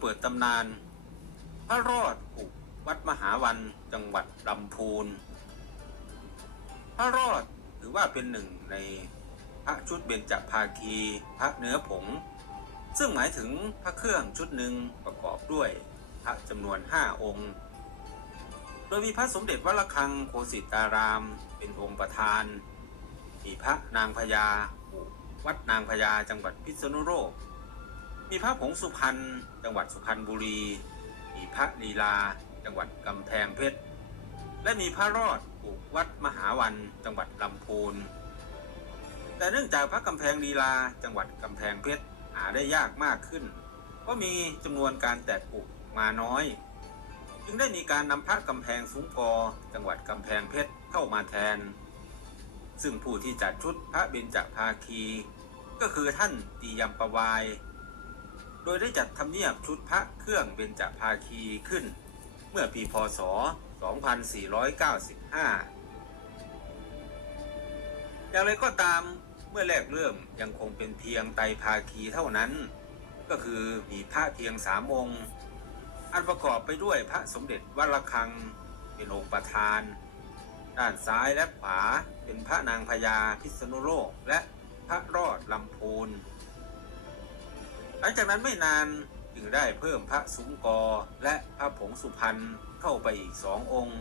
เปิดตำนาน พระรอดอุวัดมหาวันจังหวัดลำพูน พระรอดถือว่าเป็นหนึ่งในพระชุดเบญจภาคี พระเนื้อผง ซึ่งหมายถึงพระเครื่องชุดหนึ่งประกอบด้วยพระจำนวนห้าองค์ โดยมีพระสมเด็จวัดระฆังโคสิตารามเป็นองค์ประธาน มีพระนางพญาวัดนางพญาจังหวัดพิษณุโลก มีพระผงสุพรรณจังหวัดสุพรรณบุรี มีพระลีลา จังหวัดกำแพงเพชร และมีพระรอดอุวัดมหาวันจังหวัดลำพูน แต่เนื่องจากพระกำแพงลีลาจังหวัดกำแพงเพชรหาได้ยากมากขึ้น ก็มีจำนวนการแตกอุมาน้อย จึงได้มีการนำพระกำแพงสูงกอ จังหวัดกำแพงเพชรเข้ามาแทน ซึ่งผู้ที่จัดชุดพระเบญจภาคี ก็คือท่านตียมประวาย โดยได้จัดทำเนียบชุดพระเครื่องเบญจภาคีขึ้น เมื่อปีพศ 2495 อย่างไรก็ตามเมื่อแรกเริ่มยังคงเป็นเพียงไตภาคีเท่านั้น ก็คือมีพระเพียงสามองค์ อันประกอบไปด้วยพระสมเด็จวัดระฆังเป็นองค์ประธาน ด้านซ้ายและขวาเป็นพระนางพญาพิษณุโลกและพระรอดลำพูน หลังจากนั้นไม่นานจึงได้เพิ่มพระสุงกอและพระผงสุพรรณเข้าไปอีกสององค์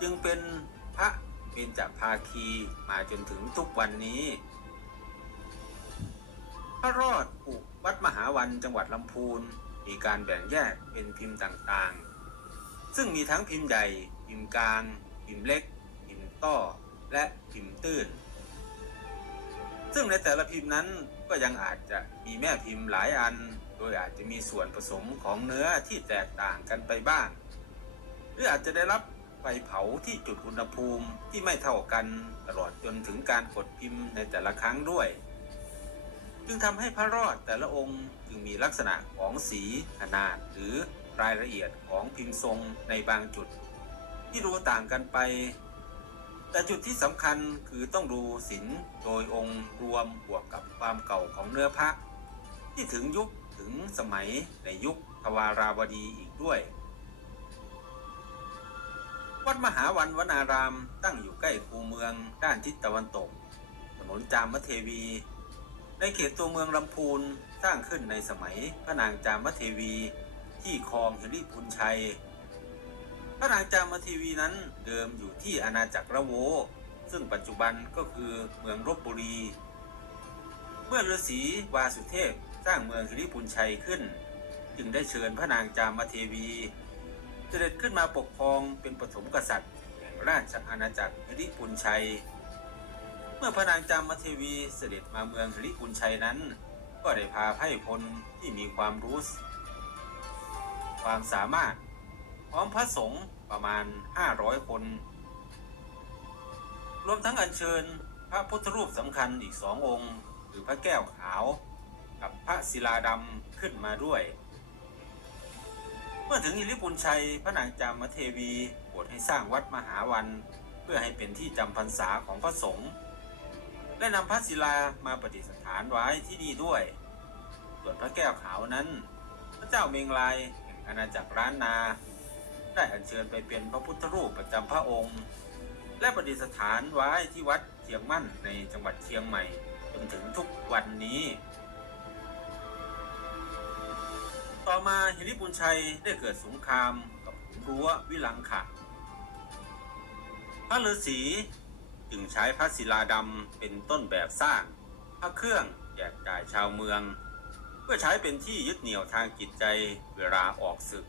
จึงเป็นพระเบญจภาคีมาจนถึงทุกวันนี้ พระรอดอุวัดมหาวันจังหวัดลำพูนมีการแบ่งแยกเป็นพิมพ์ต่างๆ ซึ่งมีทั้งพิมพ์ใหญ่ พิมพ์กลาง พิมพ์เล็ก พิมพ์ต้อ และพิมพ์ตื้น ซึ่งในแต่ละพิมพ์นั้นก็ยังอาจจะมีแม่พิมพ์หลายอัน โดยอาจจะมีส่วนผสมของเนื้อที่แตกต่างกันไปบ้าง หรืออาจจะได้รับไฟเผาที่จุดอุณหภูมิที่ไม่เท่ากันตลอดจนถึงการกดพิมพ์ในแต่ละครั้งด้วย จึงทำให้พระรอดแต่ละองค์จึงมีลักษณะของสีขนาดหรือรายละเอียดของพิมพ์ทรงในบางจุด ที่ดูต่างกันไป แต่จุดที่สำคัญคือต้องดูศิลป์โดยองค์รวมบวกกับความเก่าของเนื้อพระที่ถึงยุคถึงสมัยในยุคทวาราวดีอีกด้วย วัดมหาวันวนารามตั้งอยู่ใกล้คูเมืองด้านทิศตะวันตก ถนนจามเทวี ในเขตตัวเมืองลำพูนสร้างขึ้นในสมัยพระนางจามเทวี ที่คลองเฮริพุนชัย ระนางจามเทวีนั้นเดิมอยู่ที่อาณาจักรละโว ซึ่งปัจจุบันก็คือเมืองรบบุรี เมื่อฤาษีวาสุเทพสร้างเมืองเฮริพุนชัยขึ้น จึงได้เชิญพระนางจามเทวีเสด็จขึ้นมาปกครองเป็นปฐมกษัตริย์แห่งราชอาณาจักรเฮริพุนชัย เมื่อพระนางจามเทวีเสด็จมาเมืองเฮริพุนชัยนั้น ก็ได้พาไพร่พลที่มีความรู้ความสามารถ ร้อมพระสงฆ์ประมาณ 500 คน รวมทั้งอัญเชิญพระพุทธรูปสำคัญอีกสององค์ คือพระแก้วขาวกับพระศิลาดำขึ้นมาด้วย เมื่อถึงอิริปุนชัยพระนางจามเทวีโปรดให้สร้างวัดมหาวัน เพื่อให้เป็นที่จำพรรษาของพระสงฆ์และนำพระศิลามาประดิษฐานไว้ที่นี่ด้วย ส่วนพระแก้วขาวนั้น พระเจ้าเมงลายแห่งอาณาจักรล้านนา ได้อัญเชิญไปเป็นพระพุทธรูปประจำพระองค์ และประดิษฐานไว้ที่วัดเชียงมั่นในจังหวัดเชียงใหม่ จนถึงทุกวันนี้ ต่อมาฮิริปุนชัยได้เกิดสงครามกับขุนรั้ววิลังขะพระฤาษีจึงใช้พระศิลาดำเป็นต้นแบบสร้าง พระเครื่องแจกจ่ายชาวเมือง เพื่อใช้เป็นที่ยึดเหนี่ยวทางจิตใจเวลาออกศึก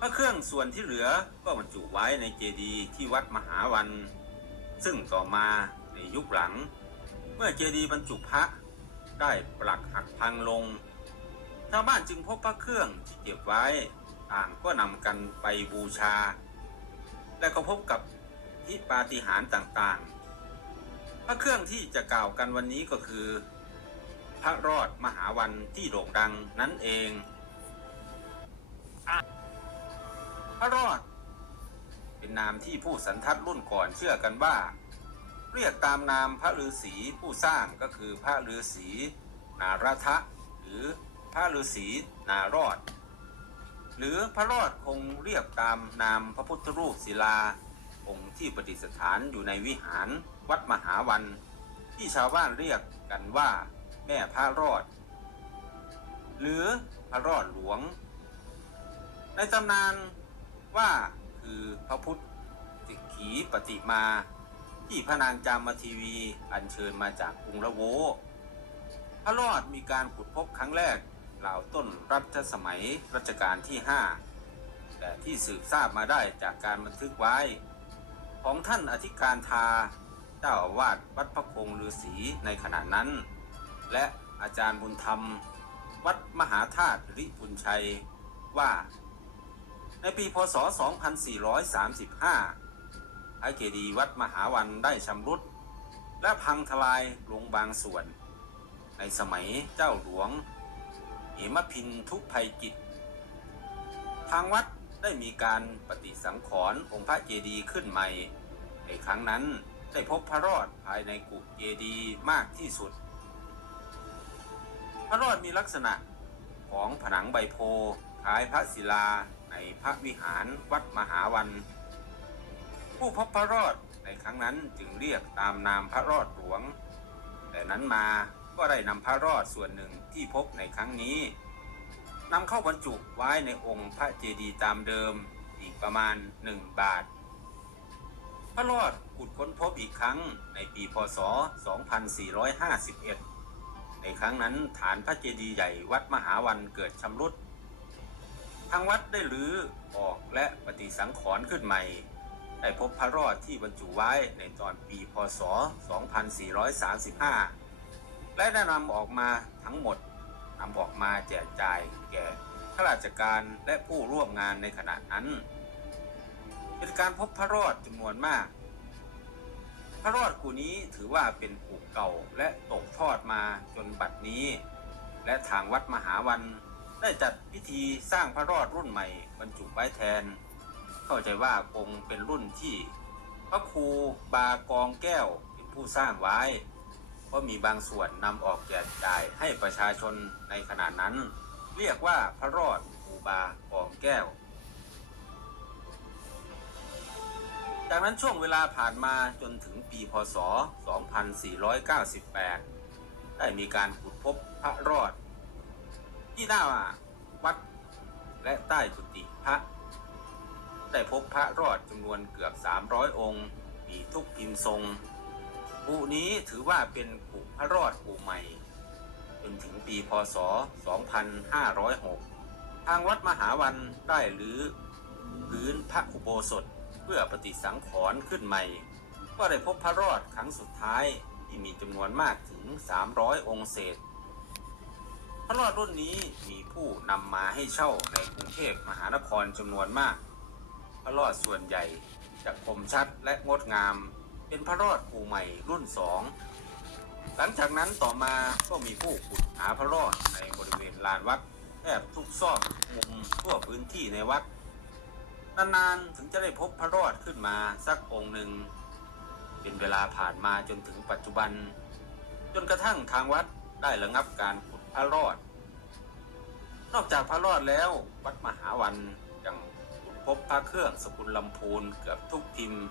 พระเครื่องส่วนที่เหลือก็บรรจุไว้ในเจดีย์ที่วัดมหาวัน ซึ่งต่อมาในยุคหลัง เมื่อเจดีย์บรรจุพระได้ปลักหักพังลงชาวบ้านจึงพบพระเครื่องที่เก็บไว้ต่างก็นำกันไปบูชา และก็พบกับที่ปาฏิหาริย์ต่างๆ พระเครื่องที่จะกล่าวกันวันนี้ก็คือ พระรอดมหาวันที่โด่งดังนั่นเองอะ พระรอด เป็นนามที่ผู้สันทัดรุ่นก่อนเชื่อกันว่า เรียกตามนามพระฤาษีผู้สร้างก็คือพระฤาษีนารทะหรือพระฤาษีนารอด หรือพระรอดคงเรียกตามนามพระพุทธรูปศิลา องค์ที่ประดิษฐานอยู่ในวิหารวัดมหาวัน ที่ชาวบ้านเรียกกันว่า แม่พระรอด หรือพระรอดหลวง ในตำนาน ว่าคือพระพุทธสิกขีปฏิมา ที่พระนางจามทีวีอัญเชิญมาจากกรุงละโว พระรอดมีการขุดพบครั้งแรกราต้นรัชสมัยรัชกาลที่ 5 แต่ที่สืบทราบมาได้จากการบันทึกไว้ ของท่านอธิการทา เจ้าอาวาสวัดพระคงฤาษีในขณะนั้น และอาจารย์บุญธรรม วัดมหาธาตุริพุนชัยว่า ในปีพศ 2435 พระเจดีย์วัดมหาวันได้ชำรุด และพังทลายลงบางส่วน ในสมัยเจ้าหลวงเหมพินทุพภัยจิตทางวัดได้มีการปฏิสังขรณ์องค์พระเจดีย์ขึ้นใหม่ ในครั้งนั้นได้พบพระรอดภายในกุเจดีย์มากที่สุด พระรอดมีลักษณะของผนังใบโพคล้ายพระศิลา ในพระวิหารวัดมหาวัน ผู้พบพระรอดในครั้งนั้นจึงเรียกตามนามพระรอดหลวง แต่นั้นมาก็ได้นำพระรอดส่วนหนึ่งที่พบในครั้งนี้นำเข้าบรรจุไว้ในองค์พระเจดีย์ตามเดิมอีกประมาณหนึ่งบาท พระรอดขุดค้นพบอีกครั้งในปีพศ 2451 ในครั้งนั้นฐานพระเจดีย์ใหญ่วัดมหาวันเกิดชำรุด ทางวัดได้รื้อออกและปฏิสังขรณ์ขึ้นใหม่ ได้พบพระรอดที่บรรจุไว้ในตอนปีพศ 2435 และได้นำออกมาทั้งหมดนำออกมาแจกจ่ายแก่ข้าราชการและผู้ร่วมงานในขณะนั้น เป็นการพบพระรอดจำนวนมาก พระรอดกูนี้ถือว่าเป็นผูกเก่าและตกทอดมาจนบัดนี้ และทางวัดมหาวัน ได้จัดพิธีสร้างพระรอดรุ่นใหม่บรรจุไว้แทน เข้าใจว่าคงเป็นรุ่นที่ พระครูบากองแก้วเป็นผู้สร้างไว้ เพราะมีบางส่วนนำออกแจกจ่ายให้ประชาชนในขณะนั้น เรียกว่าพระรอดครูบากองแก้ว จากนั้นช่วงเวลาผ่านมาจนถึงปีพศ 2498 ได้มีการขุดพบพระรอด ที่หน้าวัดและใต้กุฏิพระ ได้พบพระรอดจำนวนเกือบ 300 องค์ มีทุกพิมพ์ทรงปูนี้ถือว่าเป็นปูพระรอดปูใหม่ จนถึงปีพศ 2506 ทางวัดมหาวันได้หรือพื้นพระอุโบสถเพื่อปฏิสังขรณ์ขึ้นใหม่ ก็ได้พบพระรอดครั้งสุดท้ายที่มีจำนวนมากถึง 300 องค์เศษ พระรอดรุ่นนี้มีผู้นำมาให้เช่าในกรุงเทพมหานครจำนวนมาก พระรอดส่วนใหญ่จะคมชัดและงดงาม เป็นพระรอดภูใหม่รุ่นสองหลังจากนั้นต่อมาก็มีผู้ขุดหาพระรอดในบริเวณลานวัดแทบทุกซอกมุมทั่วพื้นที่ในวัดนานๆถึงจะได้พบพระรอดขึ้นมาสักองค์หนึ่ง เป็นเวลาผ่านมาจนถึงปัจจุบัน จนกระทั่งทางวัดได้ระงับการขุด พระรอด นอกจากพระรอดแล้ว วัดมหาวันยังพบพระเครื่องสกุลลำพูนเกือบทุกพิมพ์